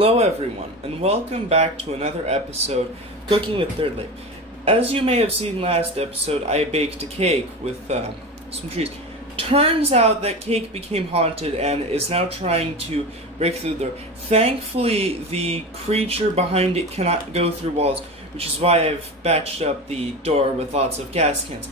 Hello everyone, and welcome back to another episode of Cooking with Third Lake. As you may have seen last episode, I baked a cake with some trees. Turns out that cake became haunted and is now trying to break through the door. Thankfully, the creature behind it cannot go through walls, which is why I've batched up the door with lots of gas cans.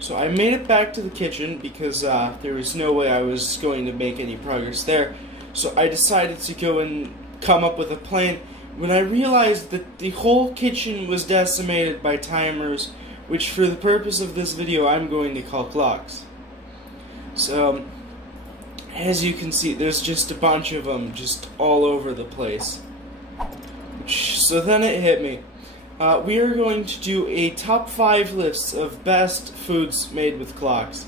So I made it back to the kitchen because there was no way I was going to make any progress there. So I decided to go and come up with a plan when I realized that the whole kitchen was decimated by timers, which for the purpose of this video I'm going to call clocks. So as you can see, there's just a bunch of them just all over the place. So then it hit me. We are going to do a top 5 list of best foods made with clocks.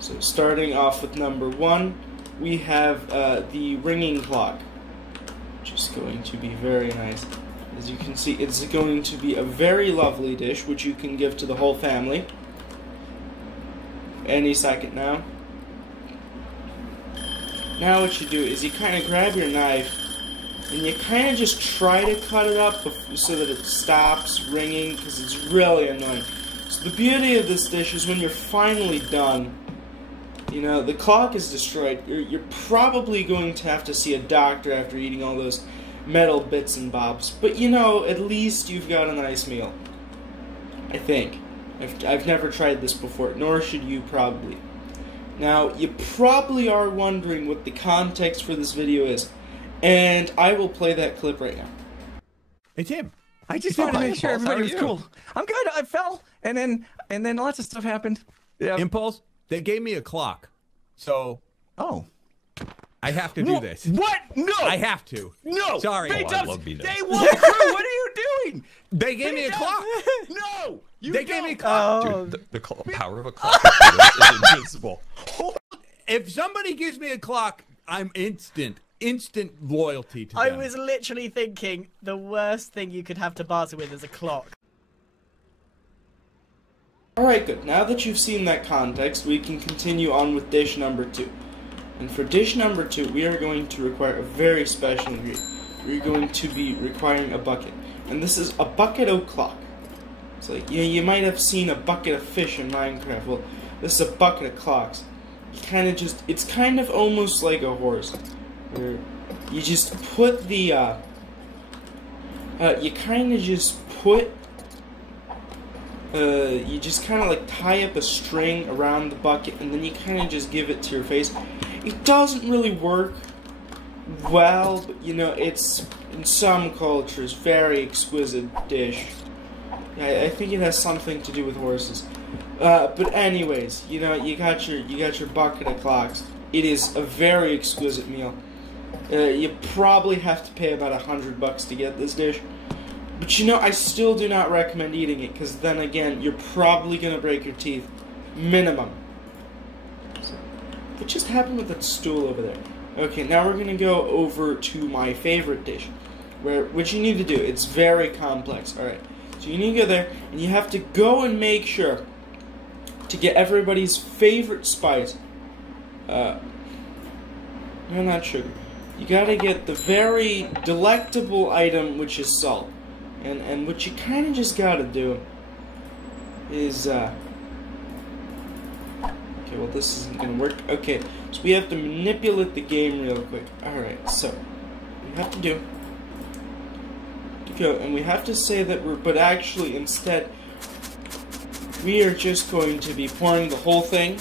So starting off with number 1, we have the ringing clock. Just going to be very nice. As you can see, it's going to be a very lovely dish, which you can give to the whole family any second now. Now what you do is you kind of grab your knife and you kind of just try to cut it up so that it stops ringing, because it's really annoying. So the beauty of this dish is when you're finally done, you know, the clock is destroyed. You're probably going to have to see a doctor after eating all those metal bits and bobs. But, you know, at least you've got a nice meal. I think. I've never tried this before, nor should you probably. Now, you probably are wondering what the context for this video is, and I will play that clip right now. Hey, Tim. I just wanted to make sure everybody was cool. I'm good. I fell, and then lots of stuff happened. Yeah. Impulse. They gave me a clock, so I have to do this. What? No! I have to. No! Sorry. Day What walk through. What are you doing? They gave me a clock. No! They gave me a clock. Dude, the power of a clock is invincible. If somebody gives me a clock, I'm instant loyalty to them. I was literally thinking the worst thing you could have to barter with is a clock. Alright, good. Now that you've seen that context, we can continue on with dish number 2. And for dish number 2, we are going to require a very special ingredient. We're going to be requiring a bucket. And this is a bucket o'clock. It's like, you might have seen a bucket of fish in Minecraft. Well, this is a bucket of clocks. It's kind of almost like a horse. Where you just put the, you just kind of like tie up a string around the bucket, and then you kind of just give it to your face. It doesn't really work well, but you know, it's in some cultures very exquisite dish. I think it has something to do with horses. But anyways, you know, you got your bucket of clocks. It is a very exquisite meal. You probably have to pay about $100 to get this dish. But you know, I still do not recommend eating it, because then again, you're probably going to break your teeth. Minimum. So, what just happened with that stool over there? Okay, now we're going to go over to my favorite dish. What you need to do, it's very complex. Alright, so you need to go there, and you have to go and make sure to get everybody's favorite spice. No, not sugar. You gotta get the very delectable item, which is salt. And what you kind of just gotta do is, okay, well, this isn't gonna work. Okay, so we have to manipulate the game real quick. Alright, so, what we have to do, to go, and we have to say that but actually, instead, we are just going to be pouring the whole thing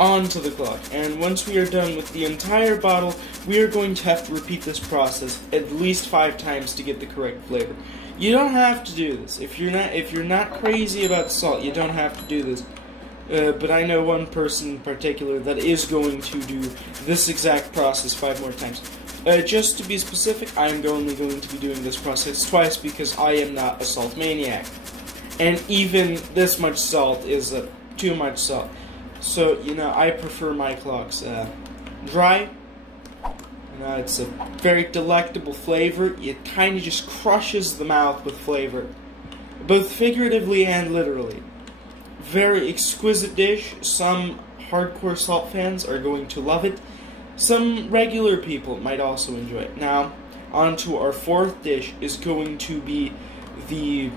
onto the clock. And once we are done with the entire bottle, we are going to have to repeat this process at least 5 times to get the correct flavor. You don't have to do this. If you're not crazy about salt, you don't have to do this. But I know one person in particular that is going to do this exact process 5 more times. Just to be specific, I'm only going to be doing this process twice because I am not a salt maniac. And even this much salt is too much salt. So, you know, I prefer my clocks dry. You know, it's a very delectable flavor. It kind of just crushes the mouth with flavor, both figuratively and literally. Very exquisite dish. Some hardcore salt fans are going to love it. some regular people might also enjoy it. Now, on to our fourth dish is going to be the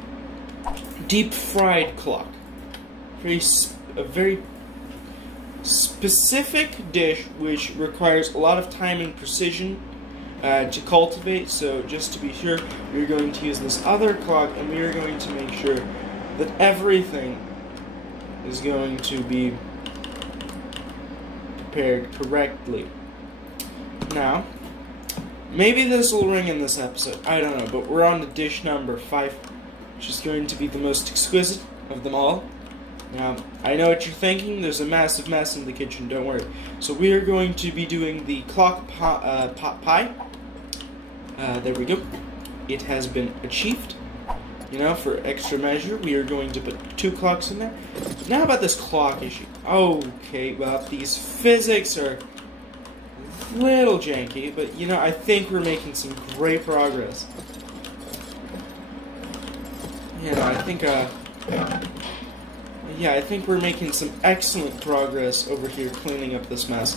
deep fried clock. A very specific dish which requires a lot of time and precision to cultivate. So just to be sure, we're going to use this other clock, and we are going to make sure that everything is going to be prepared correctly. Now, maybe this will ring in this episode, I don't know, but we're on to dish number 5, which is going to be the most exquisite of them all. Now, I know what you're thinking, there's a massive mess in the kitchen, don't worry. So we are going to be doing the clock pot pie. There we go. It has been achieved. You know, for extra measure, we are going to put 2 clocks in there. Now about this clock issue. Okay, well, these physics are a little janky, but, you know, I think we're making some great progress. You know, I think we're making some excellent progress over here cleaning up this mess.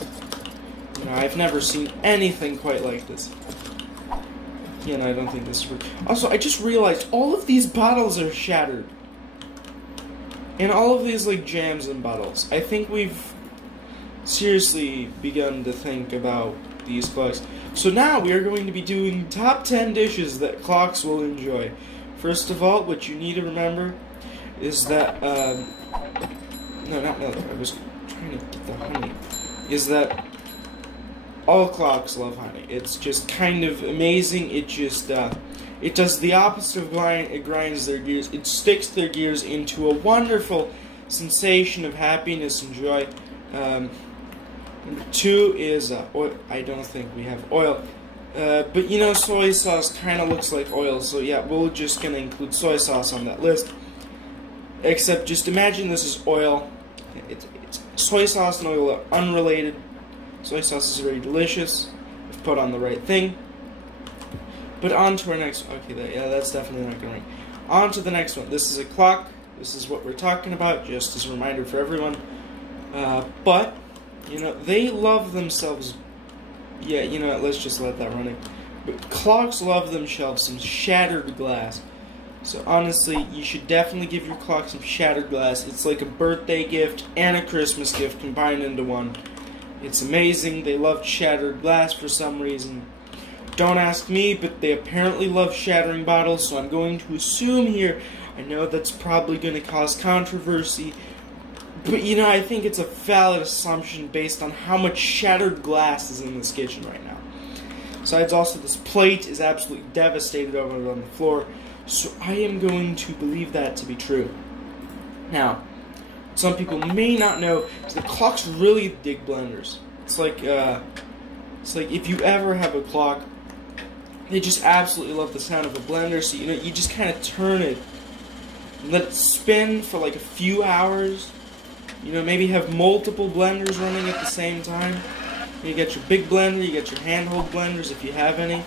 You know, I've never seen anything quite like this. You know, I don't think this is... Also, I just realized all of these bottles are shattered. And all of these, like, jams and bottles. I think we've seriously begun to think about these clocks. So now we are going to be doing top 10 dishes that clocks will enjoy. First of all, what you need to remember is that, no, not milk, I was trying to get the honey, is that all clocks love honey. It's just kind of amazing. It just, it does the opposite of it grinds their gears. It sticks their gears into a wonderful sensation of happiness and joy. Number 2 is, oil. I don't think we have oil. But you know, soy sauce kind of looks like oil, so yeah, we're just going to include soy sauce on that list. Except, just imagine this is oil. It's soy sauce and oil are unrelated. Soy sauce is very delicious if put on the right thing. But on to our next one. Okay, that's definitely not going to ring. On to the next one. This is a clock. This is what we're talking about, just as a reminder for everyone. But, you know, they love themselves. Yeah, you know what, let's just let that run in. But clocks love themselves some shattered glass. So honestly, you should definitely give your clock some shattered glass. It's like a birthday gift and a Christmas gift combined into one. It's amazing. They love shattered glass for some reason. Don't ask me, but they apparently love shattering bottles, so I'm going to assume here. I know that's probably going to cause controversy, but you know, I think it's a valid assumption based on how much shattered glass is in this kitchen right now. Besides, also, this plate is absolutely devastated over on the floor, so I am going to believe that to be true. Now, some people may not know is that clocks really dig blenders. It's like if you ever have a clock, they just absolutely love the sound of a blender. So you know, you just kind of turn it, and let it spin for like a few hours. You know, maybe have multiple blenders running at the same time. You get your big blender, you get your handhold blenders if you have any.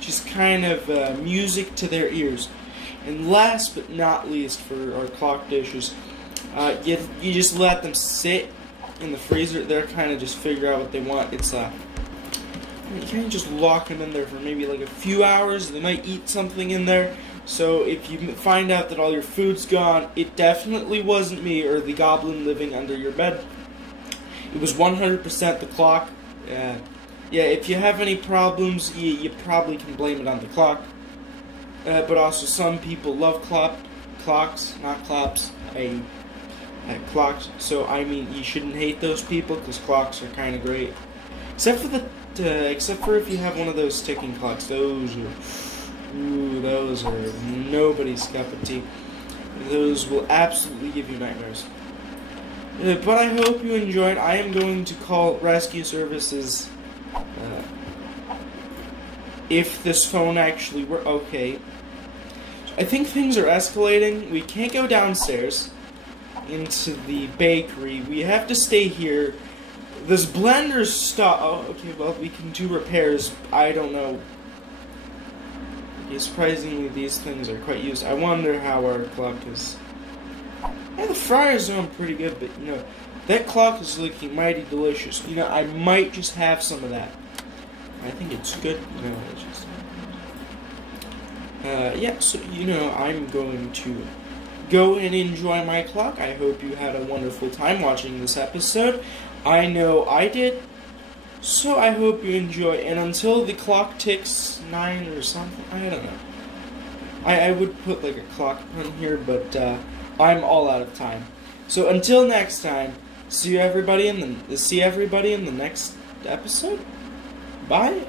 Just kind of music to their ears. And last but not least for our clock dishes, you just let them sit in the freezer. They're kind of just figure out what they want. It's you can't just lock them in there for maybe like a few hours. They might eat something in there. So if you find out that all your food's gone, it definitely wasn't me or the goblin living under your bed. It was 100% the clock. Yeah, if you have any problems, you probably can blame it on the clock. But also, some people love clocks, not claps. Clocks. So I mean, you shouldn't hate those people because clocks are kind of great. Except for if you have one of those ticking clocks. Those are nobody's cup of tea. Those will absolutely give you nightmares. But I hope you enjoyed. I am going to call rescue services if this phone actually were okay. I think things are escalating. We can't go downstairs into the bakery. We have to stay here. This blender's stuck. Oh, okay, well, we can do repairs. I don't know. Okay, surprisingly, these things are quite used. I wonder how our clock is Yeah, the fries are pretty good, but you know, that clock is looking mighty delicious. You know, I might just have some of that. I think it's good. You know, it's just. Yeah, so you know, I'm going to go and enjoy my clock. I hope you had a wonderful time watching this episode. I know I did. So I hope you enjoy. And until the clock ticks 9 or something, I don't know. I would put like a clock on here, but I'm all out of time. So until next time, see everybody in the next episode. Bye.